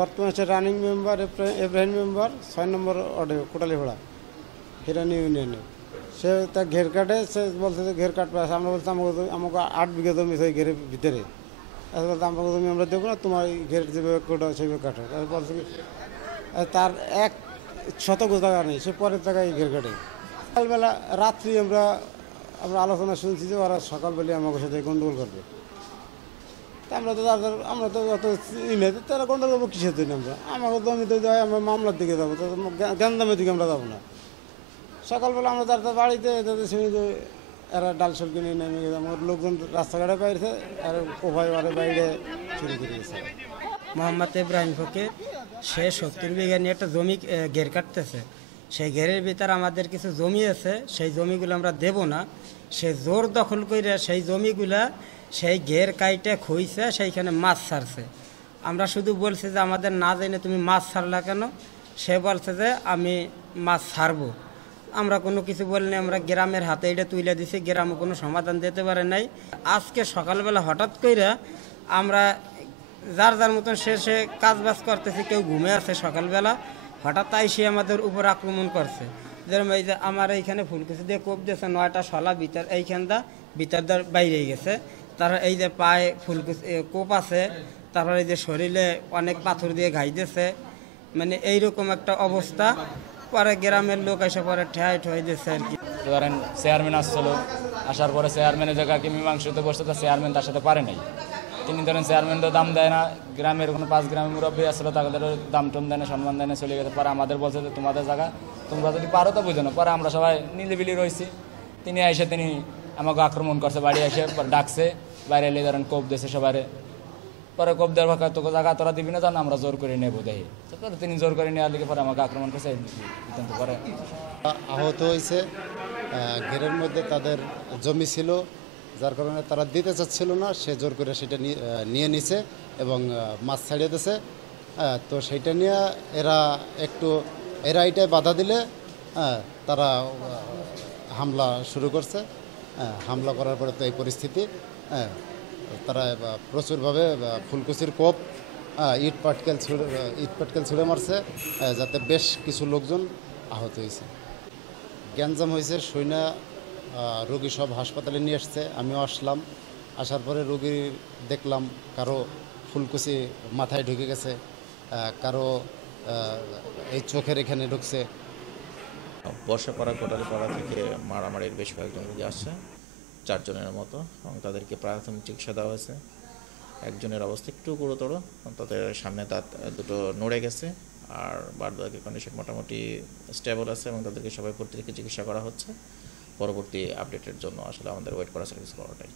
বর্তমানে হচ্ছে running member Ibrahim member 6 নম্বর ওয়ার্ডে কোটালীপাড়া হিরানি ইউনিয়নে। সে তা ঘের কাটে, সে বলছে যে ঘের কাটবে। আমরা বলছি আমাকে 8 বিঘা জমি সেই ঘেরের ভিতরে। বলতে আমাকে জমি আমরা দেবো না, তোমার ঘের যেভাবে কোটা সেইভাবে কাটো। বলছে কি তার 1 শতক জায়গা নেই, সে পরের জায়গায় ঘের কাটে। সকালবেলা রাত্রি আমরা আলোচনা শুনছি যে ওরা সকালবেলা আমাকে সাথে গন্ডগোল করবে। আমরা তো অত নেই, তারা গন্ডগোল করবো কিসের জন্য? আমাকে জমিতে যাই, আমরা মামলার দিকে যাবো, গ্যান্দামের দিকে আমরা যাবো না। সকালবেলা আমরা তার বাড়িতে শুনি যে এরা ডাল সল কিনে নেমে গেছে। আমার লোকজন রাস্তাঘাটে বাইরেছে, আর কোভাই বাইরে শুরু করে গেছে। মোহাম্মদ ইব্রাহিম ফকির, সে 70 বিঘা নিয়ে একটা জমি ঘের কাটতেছে। সেই ঘেরের ভিতর আমাদের কিছু জমি আছে, সেই জমিগুলো আমরা দেব না। সে জোর দখল করে সেই জমিগুলা সেই ঘের কাইটে খুঁইছে, সেইখানে মাছ ছাড়ছে। আমরা শুধু বলছি যে আমাদের না জেনে তুমি মাছ ছাড়লা কেন? সে বলছে যে আমি মাছ ছাড়বো। আমরা কোনো কিছু বলিনি, আমরা গ্রামের হাতে এটা তুলে দিছি, গ্রামে কোনো সমাধান দিতে পারে নাই। আজকে সকালবেলা হঠাৎ করে আমরা যার মতন সে কাজবাজ করতেছি, কেউ ঘুমে আছে সকালবেলা, হঠাৎ আইসে আমাদের উপর আক্রমণ করছে। যেরকম এই যে আমার এইখানে ফুলকুচি দিয়ে কোপ দিয়েছে, 9টা শলা ভিতর এইখানটা ভিতরদার বাইরে গেছে। তারা এই যে পায়ে ফুলকুচি কোপ আছে, তারপর এই যে শরীরে অনেক পাথর দিয়ে ঘাইতেছে, মানে এইরকম একটা অবস্থা। পরে গ্রামের লোক এসে পরে ঠেয়াই দিচ্ছে আর কি। ধরেন চেয়ারম্যান আসছিল, আসার পরে চেয়ারম্যানের জায়গাকে মীমাংসতে বসতে, তার চেয়ারম্যান তার সাথে পারে নাই। তিনি ধরেন চেয়ারম্যানও দাম দেয় না, গ্রামের কোনো 5 গ্রামের মুরব্বী আসলো, তাদের দাম টম দেয় না, সম্মান দেয় না, চলে গেছে। পরে আমাদের বলছে যে তোমাদের জায়গা, তোমরা যদি পারো তো বুঝো না। পরে আমরা সবাই নিলিবিলি রয়েছি। তিনি আমাকে আক্রমণ করছে, বাড়ি এসে ডাকছে, বাইরে এলে ধরেন কোপ দিয়েছে সবাই। পরে কোপ দেওয়ার ভাগ তোকে জায়গা তোরা দিবি না, জানো আমরা জোর করে নেবো দেখি। তারপরে তিনি জোর করে নেওয়ার দিকে পরে আমাকে আক্রমণ করছে। পরে আহত হয়েছে। ঘেরের মধ্যে তাদের জমি ছিল, যার কারণে তারা দিতে চাচ্ছিল না, সে জোর করে সেটা নিয়ে নিছে এবং মাছ ছাড়িয়ে দিয়েছে। তো সেইটা নিয়ে এরা এটাই বাধা দিলে তারা হামলা শুরু করছে। হামলা করার পরে তো এই পরিস্থিতি। তারা প্রচুরভাবে ফুলকুচির কোপ, ইট পাটকেল ছুঁড়ে মারছে, যাতে বেশ কিছু লোকজন আহত হয়েছে। গ্যাঞ্জাম হয়েছে, সৈনা রোগী সব হাসপাতালে নিয়ে আসছে, আমিও আসলাম। আসার পরে রোগী দেখলাম কারো ফুলকুচি মাথায় ঢুকে গেছে, কারো এই চোখের এখানে ঢুকছে। বর্ষাপাড়া কোটালীপাড়া থেকে মারামারির বেশ কয়েকজন রোগী আসছে, 4 জনের মতো, এবং তাদেরকে প্রাথমিক চিকিৎসা দেওয়া হয়েছে। একজনের অবস্থা একটু গুরুতর, তাদের সামনে দাঁত দুটো নড়ে গেছে, আর বাদ-বাকি কন্ডিশন মোটামুটি স্টেবল আছে এবং তাদেরকে সবাই প্রত্যেককে চিকিৎসা করা হচ্ছে। পরবর্তী আপডেটের জন্য আসলে আমাদের ওয়েট করা সার্ভিস করাটাই।